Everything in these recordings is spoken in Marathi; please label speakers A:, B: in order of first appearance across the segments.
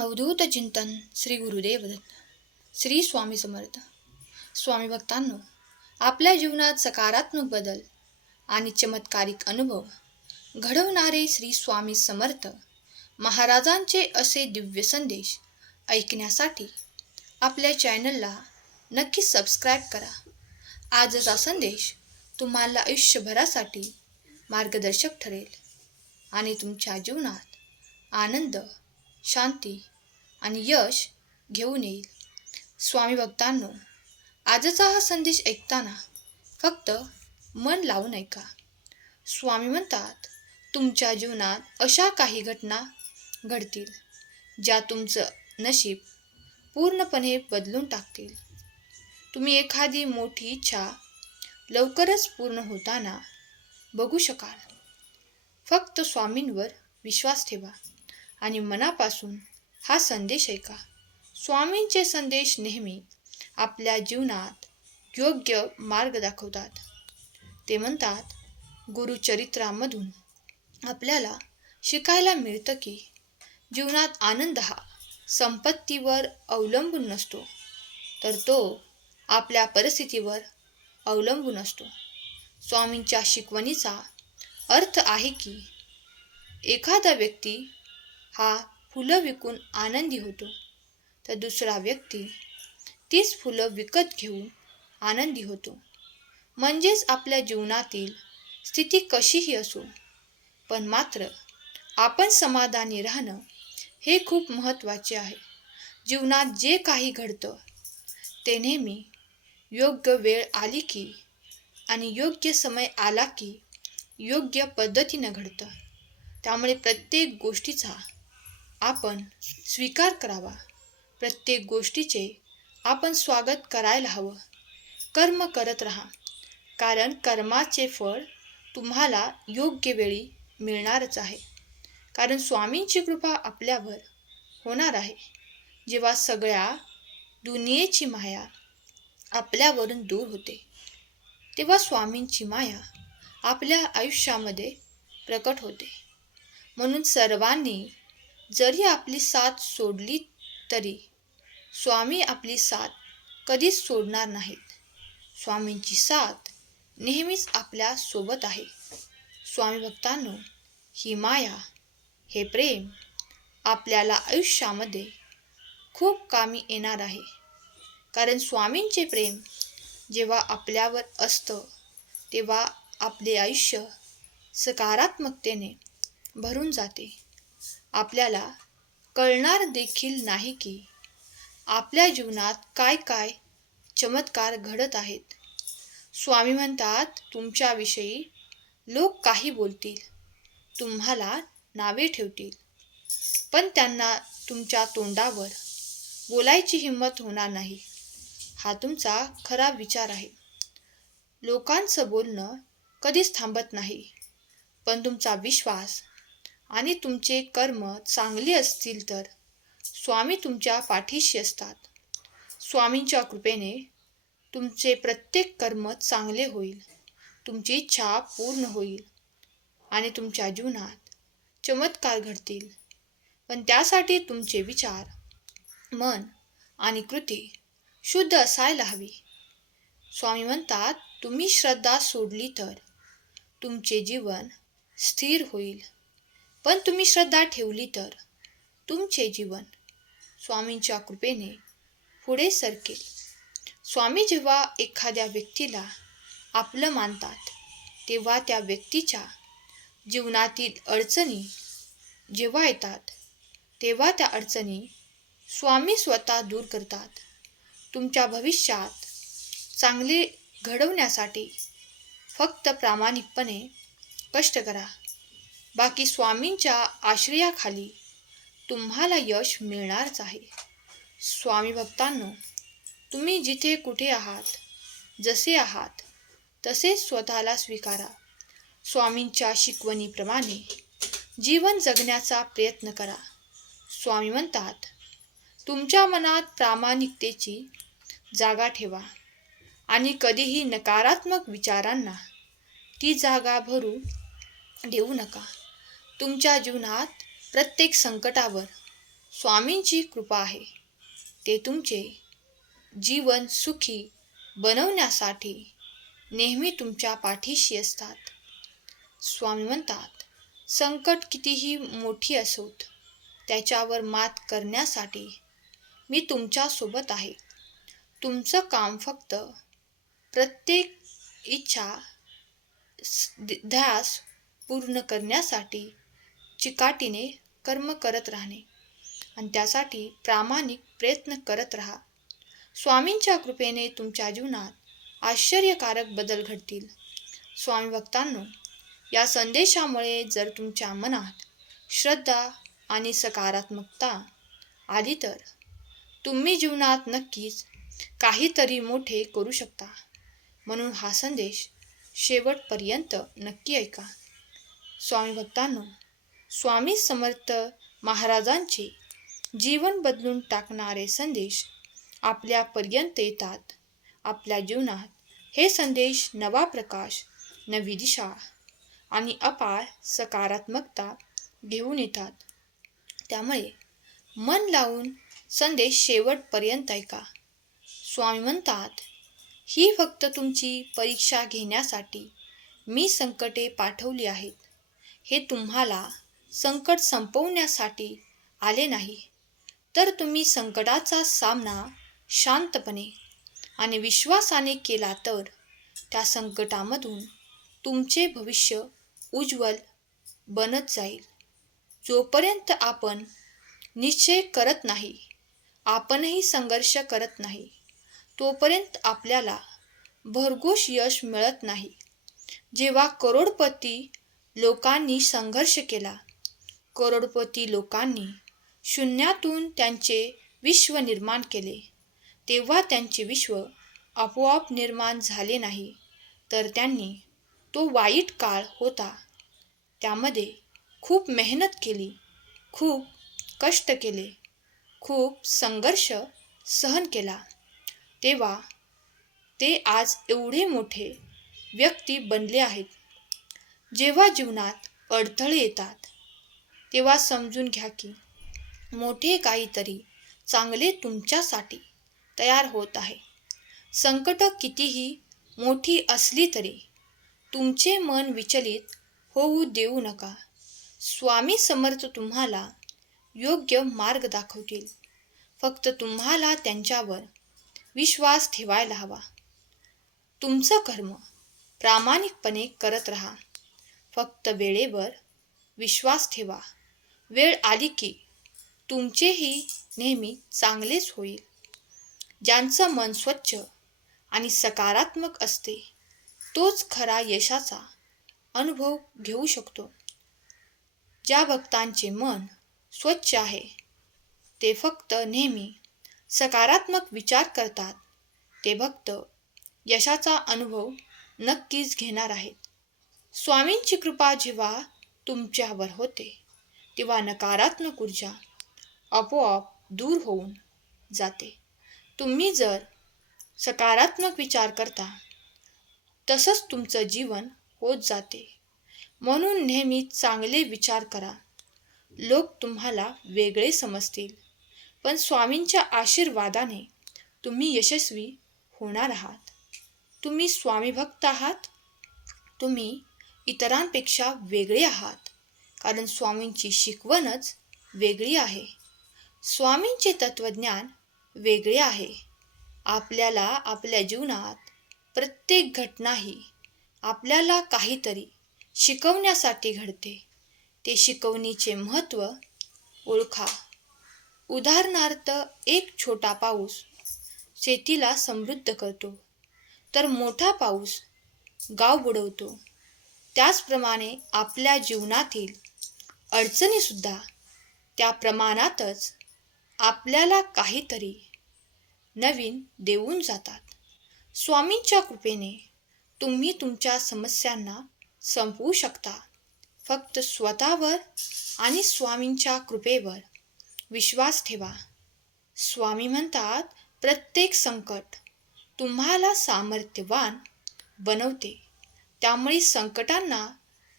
A: अवधूत चिंतन श्री गुरुदेव दत्त श्री स्वामी समर्थ. स्वामी भक्तांनो आपल्या जीवनात सकारात्मक बदल आणि चमत्कारिक अनुभव घडवणारे श्री स्वामी समर्थ महाराजांचे असे दिव्य संदेश ऐकण्यासाठी आपल्या चॅनलला नक्की सबस्क्राईब करा. आजचा संदेश तुम्हाला आयुष्यभरासाठी मार्गदर्शक ठरेल आणि तुमच्या जीवनात आनंद शांती आणि यश घेऊन येईल. स्वामी भक्तांनो आजचा हा संदेश ऐकताना फक्त मन लावून ऐका स्वामी म्हणतात तुमच्या जीवनात अशा काही घटना घडतील ज्या तुमचं नशीब पूर्णपणे बदलून टाकतील. तुम्ही एखादी मोठी इच्छा लवकरच पूर्ण होताना बघू शकाल. फक्त स्वामींवर विश्वास ठेवा आणि मनापासून हा संदेश ऐका. स्वामींचे संदेश नेहमी आपल्या जीवनात योग्य मार्ग दाखवतात. ते म्हणतात गुरुचरित्रामधून आपल्याला शिकायला मिळतं की जीवनात आनंद हा संपत्तीवर अवलंबून नसतो तर तो आपल्या परिस्थितीवर अवलंबून असतो. स्वामींच्या शिकवणीचा अर्थ आहे की एखादा व्यक्ती हा फुलं विकून आनंदी होतो. तर दुसरा व्यक्ती तीच फुलं विकत घेऊन आनंदी होतो. म्हणजेच आपल्या जीवनातील स्थिती कशीही असो पण मात्र आपण समाधानी राहणं हे खूप महत्त्वाचे आहे. जीवनात जे काही घडतं ते नेहमी योग्य वेळ आली की आणि योग्य समय आला की योग्य पद्धतीनं घडतं. त्यामुळे प्रत्येक गोष्टीचा आपण स्वीकार करावा. प्रत्येक गोष्टीचे आपण स्वागत करायला हवं. कर्म करत राहा. कारण कर्माचे फळ तुम्हाला योग्य वेळी मिळणारच आहे. कारण स्वामींची कृपा आपल्यावर होणार आहे. जेव्हा सगळ्या दुनियेची माया आपल्यावरून दूर होते तेव्हा स्वामींची माया आपल्या आयुष्यामध्ये प्रकट होते. म्हणून सर्वांनी जरी आपली साथ सोडली तरी स्वामी आपली साथ कधीच सोडणार नाहीत. स्वामींची साथ नेहमीच आपल्यासोबत आहे. स्वामी भक्तांनो ही माया हे प्रेम आपल्याला आयुष्यामध्ये खूप कामी येणार आहे. कारण स्वामींचे प्रेम जेव्हा आपल्यावर असतं तेव्हा आपले आयुष्य सकारात्मकतेने भरून जाते. आपल्याला कळणार देखील नाही की आपल्या जीवनात काय काय चमत्कार घडत आहेत. स्वामी म्हणतात तुमच्याविषयी लोक काही बोलतील तुम्हाला नावे ठेवतील पण त्यांना तुमच्या तोंडावर बोलायची हिंमत होणार नाही. हा तुमचा खरा विचार आहे. लोकांचं बोलणं कधीच थांबत नाही पण तुमचा विश्वास आणि तुमचे कर्म चांगले असतील तर स्वामी तुमच्या पाठीशी असतात. स्वामींच्या कृपेने तुमचे प्रत्येक कर्म चांगले होईल. तुमची इच्छा पूर्ण होईल आणि तुमच्या जीवनात चमत्कार घडतील. पण त्यासाठी तुमचे विचार मन आणि कृती शुद्ध असायला हवी. स्वामी म्हणतात तुम्ही श्रद्धा सोडली तर तुमचे जीवन स्थिर होईल. पण तुम्ही श्रद्धा ठेवली तर. तुमचे जीवन स्वामींच्या कृपेने पुढे सरकेल. स्वामी जेव्हा एखाद्या व्यक्तीला आपलं मानतात तेव्हा त्या व्यक्तीच्या जीवनातील अडचणी जेव्हा येतात तेव्हा त्या अडचणी स्वामी स्वतः दूर करतात. तुमच्या भविष्यात चांगले घडवण्यासाठी फक्त प्रामाणिकपणे कष्ट करा. बाकी स्वामींच्या आश्रयाखाली तुम्हाला यश मिळणारच आहे. स्वामी भक्तांनो तुम्ही जिथे कुठे आहात जसे आहात तसेच स्वतःला स्वीकारा. स्वामींच्या शिकवणीप्रमाणे जीवन जगण्याचा प्रयत्न करा. स्वामी म्हणतात तुमच्या मनात प्रामाणिकतेची जागा ठेवा आणि कधीही नकारात्मक विचारांना ती जागा भरू देऊ नका. तुमच्या जीवनात प्रत्येक संकटावर स्वामींची कृपा आहे. ते तुमचे जीवन सुखी बनवण्यासाठी नेहमी तुमच्या पाठीशी असतात. स्वामी म्हणतात संकट कितीही मोठी असोत त्याच्यावर मात करण्यासाठी मी तुमच्यासोबत आहे. तुमचं काम फक्त प्रत्येक इच्छा ध्यास पूर्ण करण्यासाठी चिकाटीने कर्म करत राहणे. आणि त्यासाठी प्रामाणिक प्रयत्न करत राहा. स्वामींच्या कृपेने तुमच्या जीवनात आश्चर्यकारक बदल घडतील. स्वामी भक्तांनो या संदेशामुळे जर तुमच्या मनात श्रद्धा आणि सकारात्मकता आली तर तुम्ही जीवनात नक्कीच काहीतरी मोठे करू शकता. म्हणून हा संदेश शेवटपर्यंत नक्की ऐका. स्वामी भक्तांनो स्वामी समर्थ महाराजांचे जीवन बदलून टाकणारे संदेश आपल्यापर्यंत येतात. आपल्या जीवनात हे संदेश नवा प्रकाश नवी दिशा आणि अपार सकारात्मकता घेऊन येतात. त्यामुळे मन लावून संदेश शेवटपर्यंत ऐका. स्वामी म्हणतात ही फक्त तुमची परीक्षा घेण्यासाठी मी संकटे पाठवली आहेत. हे तुम्हाला संकट संपवण्यासाठी आले नाही. तर तुम्ही संकटाचा सामना शांतपणे आणि विश्वासाने केला तर त्या संकटामधून तुमचे भविष्य उज्ज्वल बनत जाईल. जोपर्यंत आपण निश्चय करत नाही आपणही संघर्ष करत नाही तोपर्यंत आपल्याला भरघोस यश मिळत नाही. जेव्हा करोडपती लोकांनी संघर्ष केला करोडपती लोकांनी शून्यातून त्यांचे विश्व निर्माण केले. तेव्हा त्यांचे विश्व आपोआप निर्माण झाले नाही तर त्यांनी तो वाईट काळ होता. त्यामध्ये खूप मेहनत केली खूप कष्ट केले खूप संघर्ष सहन केला. तेव्हा ते आज एवढे मोठे व्यक्ती बनले आहेत जेव्हा जीवनात अडथळे येतात. तेव्हा समजून घ्या की मोठे काहीतरी चांगले तुमच्यासाठी तयार होत आहे. संकट कितीही मोठी असली तरी तुमचे मन विचलित होऊ देऊ नका. स्वामी समर्थ तुम्हाला योग्य मार्ग दाखवतील. फक्त तुम्हाला त्यांच्यावर विश्वास ठेवायला हवा. तुमचं कर्म प्रामाणिकपणे करत राहा. फक्त वेळेवर विश्वास ठेवा. वेळ आली की तुमचेही नेहमी चांगलेच होईल. ज्यांचं मन स्वच्छ आणि सकारात्मक असते तोच खरा यशाचा अनुभव घेऊ शकतो. ज्या भक्तांचे मन स्वच्छ आहे ते फक्त नेहमी सकारात्मक विचार करतात ते भक्त यशाचा अनुभव नक्कीच घेणार आहेत. स्वामींची कृपा जेव्हा तुमच्यावर होते तेव्हा नकारात्मक ऊर्जा आपोआप दूर होऊन जाते. तुम्ही जर सकारात्मक विचार करता तसंच तुमचं जीवन होत जाते. म्हणून नेहमी चांगले विचार करा. लोक तुम्हाला वेगळे समजतील पण स्वामींच्या आशीर्वादाने तुम्ही यशस्वी होणार आहात. तुम्ही स्वामीभक्त आहात तुम्ही इतरांपेक्षा वेगळे आहात. कारण स्वामींची शिकवणच वेगळी आहे. स्वामींचे तत्त्वज्ञान वेगळे आहे. आपल्याला आपल्या जीवनात प्रत्येक घटना ही आपल्याला काहीतरी शिकवण्यासाठी घडते. ते शिकवणीचे महत्त्व ओळखा. उदाहरणार्थ एक छोटा पाऊस शेतीला समृद्ध करतो तर मोठा पाऊस गाव बुडवतो. त्याचप्रमाणे आपल्या जीवनातील अडचणीसुद्धा त्या प्रमाणातच आपल्याला काहीतरी नवीन देऊन जातात. स्वामींच्या कृपेने तुम्ही तुमच्या समस्यांना संपवू शकता. फक्त स्वतःवर आणि स्वामींच्या कृपेवर विश्वास ठेवा. स्वामी म्हणतात प्रत्येक संकट तुम्हाला सामर्थ्यवान बनवते. त्यामुळे संकटांना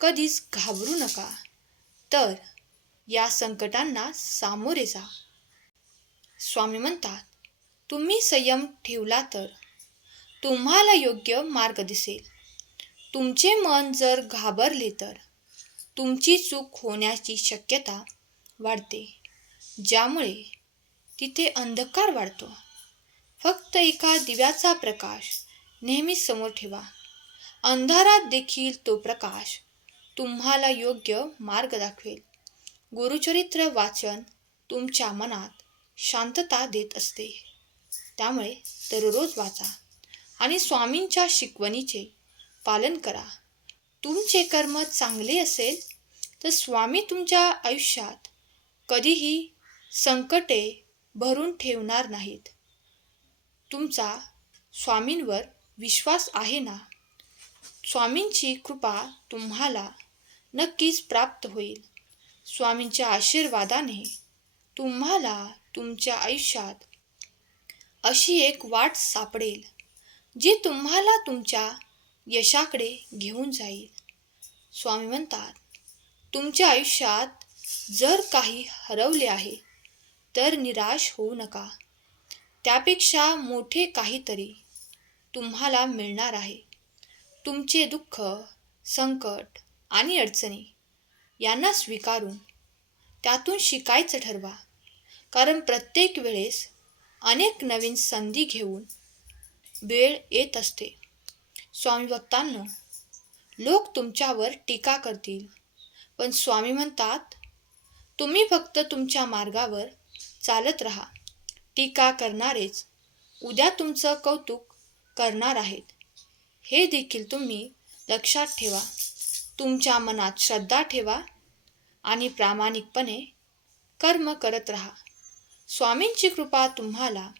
A: कधीच घाबरू नका. तर या संकटांना सामोरे जा. स्वामी म्हणतात तुम्ही संयम ठेवला तर तुम्हाला योग्य मार्ग दिसेल. तुमचे मन जर घाबरले तर तुमची चूक होण्याची शक्यता वाढते ज्यामुळे तिथे अंधकार वाढतो. फक्त एका दिव्याचा प्रकाश नेहमी समोर ठेवा. अंधारात देखील तो प्रकाश तुम्हाला योग्य मार्ग दाखवेल. गुरुचरित्र वाचन तुमच्या मनात शांतता देत असते. त्यामुळे दररोज वाचा आणि स्वामींच्या शिकवणीचे पालन करा. तुमचे कर्म चांगले असेल तर स्वामी तुमच्या आयुष्यात कधीही संकटे भरून ठेवणार नाहीत. तुमचा स्वामींवर विश्वास आहे ना? स्वामींची कृपा तुम्हाला नक्कीच प्राप्त होईल. स्वामींच्या आशीर्वादाने तुम्हाला तुमच्या आयुष्यात अशी एक वाट सापडेल जी तुम्हाला तुमच्या यशाकडे घेऊन जाईल. स्वामी म्हणतात तुमच्या आयुष्यात जर काही हरवले आहे तर निराश होऊ नका. त्यापेक्षा मोठे काहीतरी तुम्हाला मिळणार आहे. तुमचे दुःख संकट आणि अडचणी यांना स्वीकारून त्यातून शिकायचं ठरवा. कारण प्रत्येक वेळेस अनेक नवीन संधी घेऊन वेळ येत असते. स्वामी भक्तांनो लोक तुमच्यावर टीका करतील. पण स्वामी म्हणतात तुम्ही फक्त तुमच्या मार्गावर चालत राहा. टीका करणारेच उद्या तुमचं कौतुक करणार आहेत. हे देखील तुम्ही लक्षात ठेवा. तुमच्या मनात श्रद्धा ठेवा आणि प्रामाणिकपणे कर्म करत राहा. स्वामींची कृपा तुम्हाला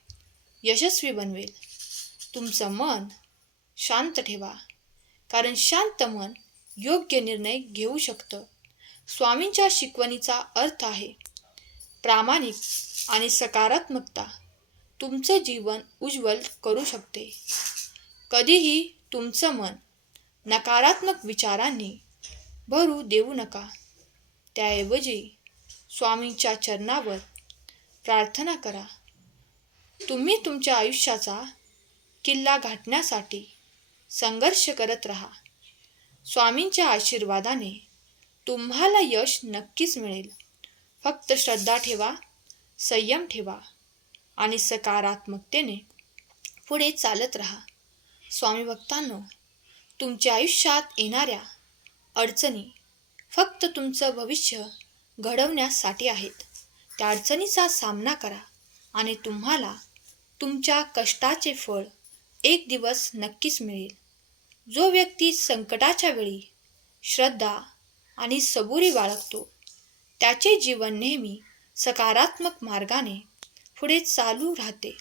A: यशस्वी बनवेल. तुमचं मन शांत ठेवा कारण शांत मन योग्य निर्णय घेऊ शकतं. स्वामींच्या शिकवणीचा अर्थ आहे प्रामाणिक आणि सकारात्मकता. तुमचं जीवन उज्ज्वल करू शकते. कधीही तुमचं मन नकारात्मक विचारांनी भरू देऊ नका. त्याऐवजी स्वामींच्या चरणावर प्रार्थना करा. तुम्ही तुमच्या आयुष्याचा किल्ला गाठण्यासाठी संघर्ष करत राहा. स्वामींच्या आशीर्वादाने तुम्हाला यश नक्कीच मिळेल. फक्त श्रद्धा ठेवा संयम ठेवा आणि सकारात्मकतेने पुढे चालत राहा. स्वामी भक्तांनो तुमच्या आयुष्यात येणाऱ्या अडचणी फक्त तुमचं भविष्य घडवण्यासाठी आहेत. त्या अडचणीचा सामना करा आणि तुम्हाला तुमच्या कष्टाचे फळ एक दिवस नक्कीच मिळेल. जो व्यक्ती संकटाच्या वेळी श्रद्धा आणि सबुरी बाळगतो त्याचे जीवन नेहमी सकारात्मक मार्गाने पुढे चालू राहते.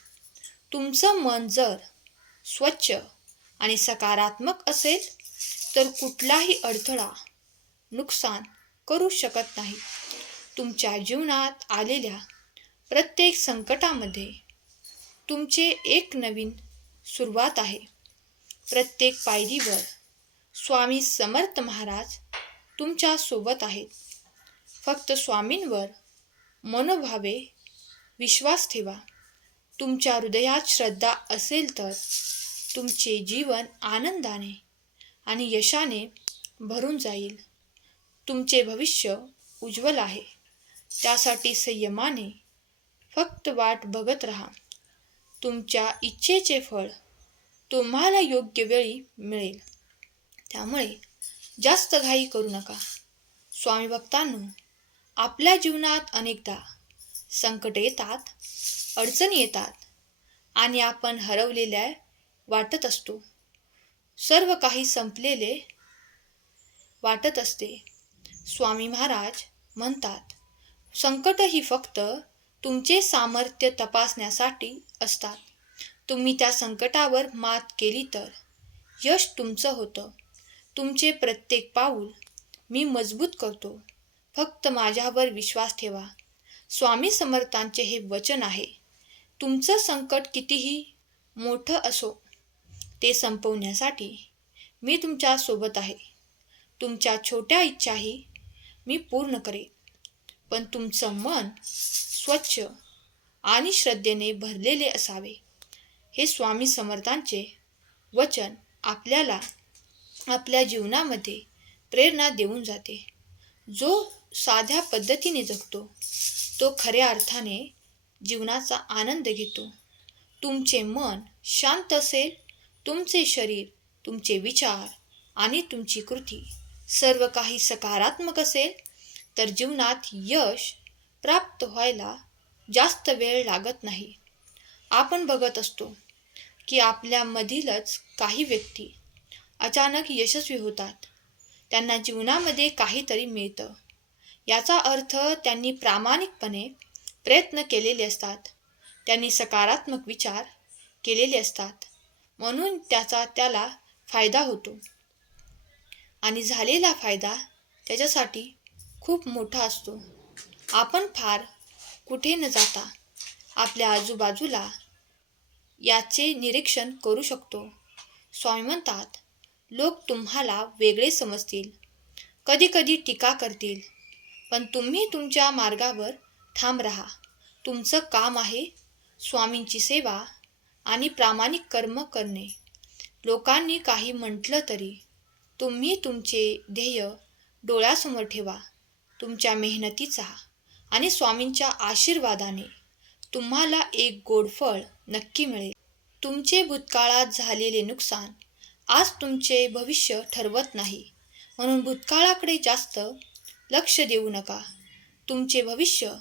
A: तुमचं मन जर स्वच्छ आणि सकारात्मक असेल तर कुठलाही अडथळा नुकसान करू शकत नाही. तुमच्या जीवनात आलेल्या प्रत्येक संकटामध्ये तुमचे एक नवीन सुरुवात आहे. प्रत्येक पायरीवर स्वामी समर्थ महाराज तुमच्यासोबत आहेत. फक्त स्वामींवर मनोभावे विश्वास ठेवा. तुमच्या हृदयात श्रद्धा असेल तर तुमचे जीवन आनंदाने आणि यशाने भरून जाईल. तुमचे भविष्य उज्ज्वल आहे. त्यासाठी संयमाने फक्त वाट बघत राहा. तुमच्या इच्छेचे फळ तुम्हाला योग्य वेळी मिळेल. त्यामुळे जास्त घाई करू नका. स्वामी भक्तांनो आपल्या जीवनात अनेकदा संकट येतात अडचणी येतात आणि आपण हरवलेल्या वाटत असतो. सर्व काही संपलेले वाटत असते. स्वामी महाराज म्हणतात संकट ही फक्त तुमचे सामर्थ्य तपासण्यासाठी असतात. तुम्ही त्या संकटावर मात केली तर यश तुमचं होतं. तुमचे प्रत्येक पाऊल मी मजबूत करतो. फक्त माझ्यावर विश्वास ठेवा. स्वामी समर्थांचे हे वचन आहे. तुमचं संकट कितीही मोठं असो ते संपवण्यासाठी मी तुमच्यासोबत आहे. तुमच्या छोट्या इच्छाही मी पूर्ण करेन. पण तुमचं मन स्वच्छ आणि श्रद्धेने भरलेले असावे. हे स्वामी समर्थांचे वचन आपल्याला आपल्या जीवनामध्ये प्रेरणा देऊन जाते. जो साध्या पद्धतीने जगतो तो खऱ्या अर्थाने जीवनाचा आनंद घेतो. तुमचे मन शांत असेल तुमचे शरीर तुमचे विचार आणि तुमची कृती सर्व काही सकारात्मक असेल तर जीवनात यश प्राप्त व्हायला जास्त वेळ लागत नाही. आपण बघत असतो की आपल्यामधीलच काही व्यक्ती अचानक यशस्वी होतात. त्यांना जीवनामध्ये काहीतरी मिळतं. याचा अर्थ त्यांनी प्रामाणिकपणे प्रयत्न केलेले असतात. त्यांनी सकारात्मक विचार केलेले असतात. म्हणून त्याचा त्याला फायदा होतो. आणि झालेला फायदा त्याच्यासाठी खूप मोठा असतो. आपण फार कुठे न जाता आपल्या आजूबाजूला याचे निरीक्षण करू शकतो. स्वामी म्हणतात लोक तुम्हाला वेगळे समजतील. कधीकधी टीका करतील. पण तुम्ही तुमच्या मार्गावर ठाम राहा. तुमचं काम आहे स्वामींची सेवा आणि प्रामाणिक कर्म करणे. लोकांनी काही म्हटलं तरी तुम्ही तुमचे ध्येय डोळ्यासमोर ठेवा तुमच्या मेहनतीचा आणि स्वामींच्या आशीर्वादाने तुम्हाला एक गोडफळ नक्की मिळेल. तुमचे भूतकाळात झालेले नुकसान आज तुमचे भविष्य ठरवत नाही. म्हणून भूतकाळाकडे जास्त लक्ष देऊ नका. तुमचे भविष्य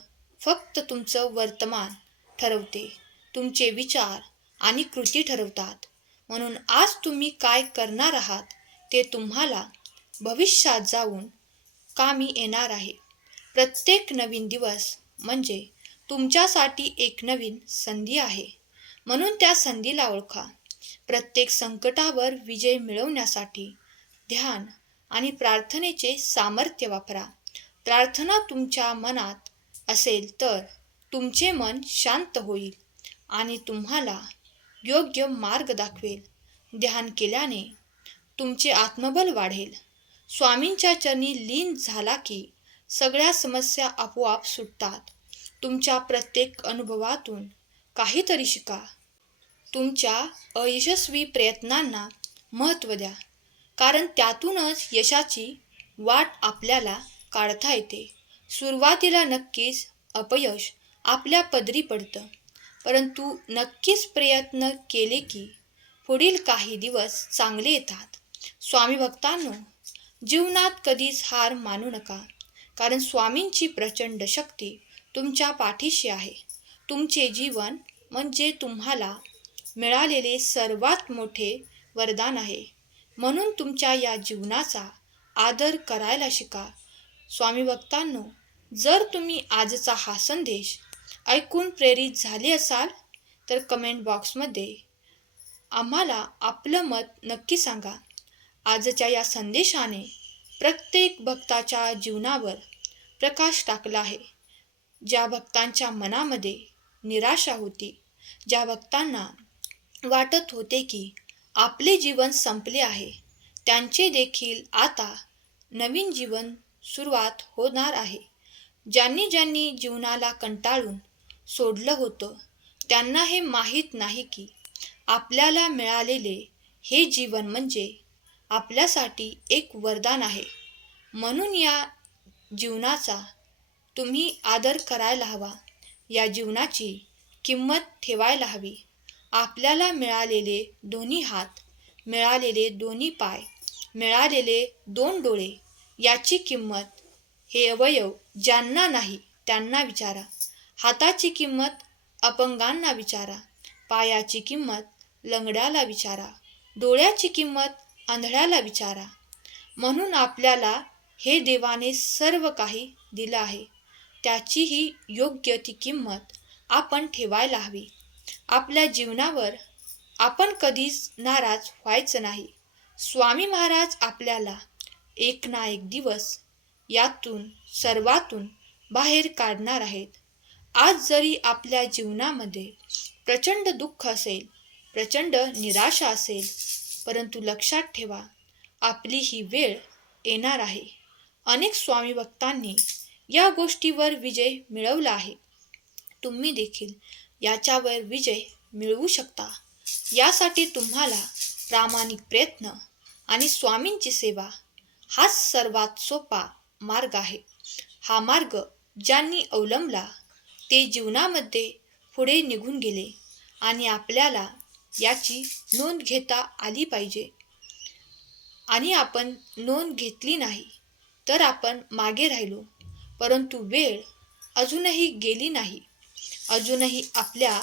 A: फक्त तुमचं वर्तमान ठरवते. तुमचे विचार आणि कृती ठरवतात. म्हणून आज तुम्ही काय करणार आहात ते तुम्हाला भविष्यात जाऊन कामी येणार आहे. प्रत्येक नवीन दिवस म्हणजे तुमच्यासाठी एक नवीन संधी आहे. म्हणून त्या संधीला ओळखा. प्रत्येक संकटावर विजय मिळवण्यासाठी ध्यान आणि प्रार्थनेचे सामर्थ्य वापरा. प्रार्थना तुमच्या मनात असेल तर तुमचे मन शांत होईल आणि तुम्हाला योग्य मार्ग दाखवेल. ध्यान केल्याने तुमचे आत्मबल वाढेल. स्वामींच्या चरणी लीन झाला की सगळ्या समस्या आपोआप सुटतात. तुमच्या प्रत्येक अनुभवातून काहीतरी शिका. तुमच्या अयशस्वी प्रयत्नांना महत्त्व द्या. कारण त्यातूनच यशाची वाट आपल्याला काढता येते. सुरुवातीला नक्कीच अपयश आपल्या पदरी पडतं. परंतु नक्कीच प्रयत्न केले की पुढील काही दिवस चांगले येतात. स्वामी भक्तांनो जीवनात कधीच हार मानू नका कारण स्वामींची प्रचंड शक्ती तुमच्या पाठीशी आहे. तुमचे जीवन म्हणजे तुम्हाला मिळालेले सर्वात मोठे वरदान आहे. म्हणून तुमच्या या जीवनाचा आदर करायला शिका. स्वामी भक्तांनो जर तुम्ही आजचा हा संदेश ऐकून प्रेरित झाले असाल तर कमेंट बॉक्समध्ये आम्हाला आपलं मत नक्की सांगा. आजच्या या संदेशाने प्रत्येक भक्ताच्या जीवनावर प्रकाश टाकला आहे. ज्या भक्तांच्या मनामध्ये निराशा होती ज्या भक्तांना वाटत होते की आपले जीवन संपले आहे त्यांचे देखील आता नवीन जीवन सुरुवात होणार आहे. ज्यांनी ज्यांनी जीवनाला कंटाळून सोडलं होतं. त्यांना हे माहीत नाही की आपल्याला मिळालेले हे जीवन म्हणजे आपल्यासाठी एक वरदान आहे. म्हणून या जीवनाचा तुम्ही आदर करायला हवा. या जीवनाची किंमत ठेवायला हवी. आपल्याला मिळालेले दोन्ही हात मिळालेले दोन्ही पाय मिळालेले दोन डोळे याची किंमत हे अवयव ज्यांना नाही त्यांना विचारा. हाताची किंमत अपंगांना विचारा. पायाची किंमत लंगड्याला विचारा. डोळ्याची किंमत आंधळ्याला विचारा. म्हणून आपल्याला हे देवाने सर्व काही दिलं आहे. त्याचीही योग्य ती किंमत आपण ठेवायला हवी. आपल्या जीवनावर आपण कधीच नाराज व्हायचं नाही. स्वामी महाराज आपल्याला एक ना एक दिवस यातून सर्वातून बाहेर काढणार आहेत. आज जरी आपल्या जीवनामध्ये प्रचंड दुःख असेल प्रचंड निराशा असेल परंतु लक्षात ठेवा आपली ही वेळ येणार आहे. अनेक स्वामी भक्तांनी या गोष्टीवर विजय मिळवला आहे. तुम्ही देखील याच्यावर विजय मिळवू शकता. यासाठी तुम्हाला प्रामाणिक प्रयत्न आणि स्वामींची सेवा हाच सर्वात सोपा मार्ग आहे. हा मार्ग ज्यांनी अवलंबला ते जीवनामध्ये पुढे निघून गेले आणि आपल्याला याची नोंद घेता आली पाहिजे. आणि आपण नोंद घेतली नाही तर आपण मागे राहिलो. परंतु वेळ अजूनही गेली नाही. अजूनही आपल्या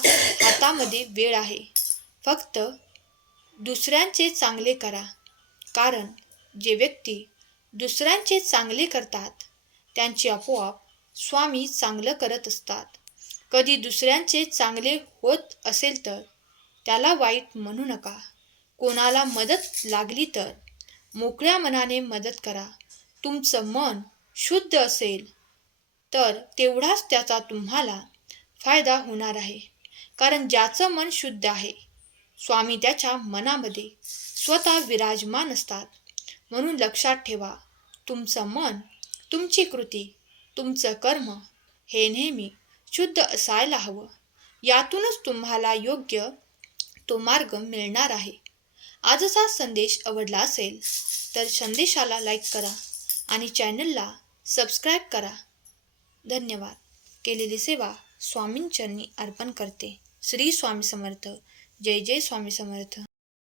A: हातामध्ये वेळ आहे. फक्त दुसऱ्यांचे चांगले करा. कारण जे व्यक्ती दुसऱ्यांचे चांगले करतात त्यांचे आपोआप स्वामी चांगलं करत असतात. कधी दुसऱ्यांचे चांगले होत असेल तर त्याला वाईट म्हणू नका. कोणाला मदत लागली तर मोकळ्या मनाने मदत करा. तुमचं मन शुद्ध असेल तर तेवढाच त्याचा तुम्हाला फायदा होणार आहे. कारण ज्याचं मन शुद्ध आहे स्वामी त्याच्या मनामध्ये स्वतः विराजमान असतात. म्हणून लक्षात ठेवा तुमचं मन तुमची कृती तुमचं कर्म हे नेहमी शुद्ध असायला हवं. यातूनच तुम्हाला योग्य तो मार्ग मिळणार आहे. आजचा संदेश आवडला असेल तर संदेशाला लाईक करा आणि चॅनलला सबस्क्राईब करा. धन्यवाद. केलेली सेवा स्वामींचरणी अर्पण करते. श्री स्वामी समर्थ. जय जय स्वामी समर्थ.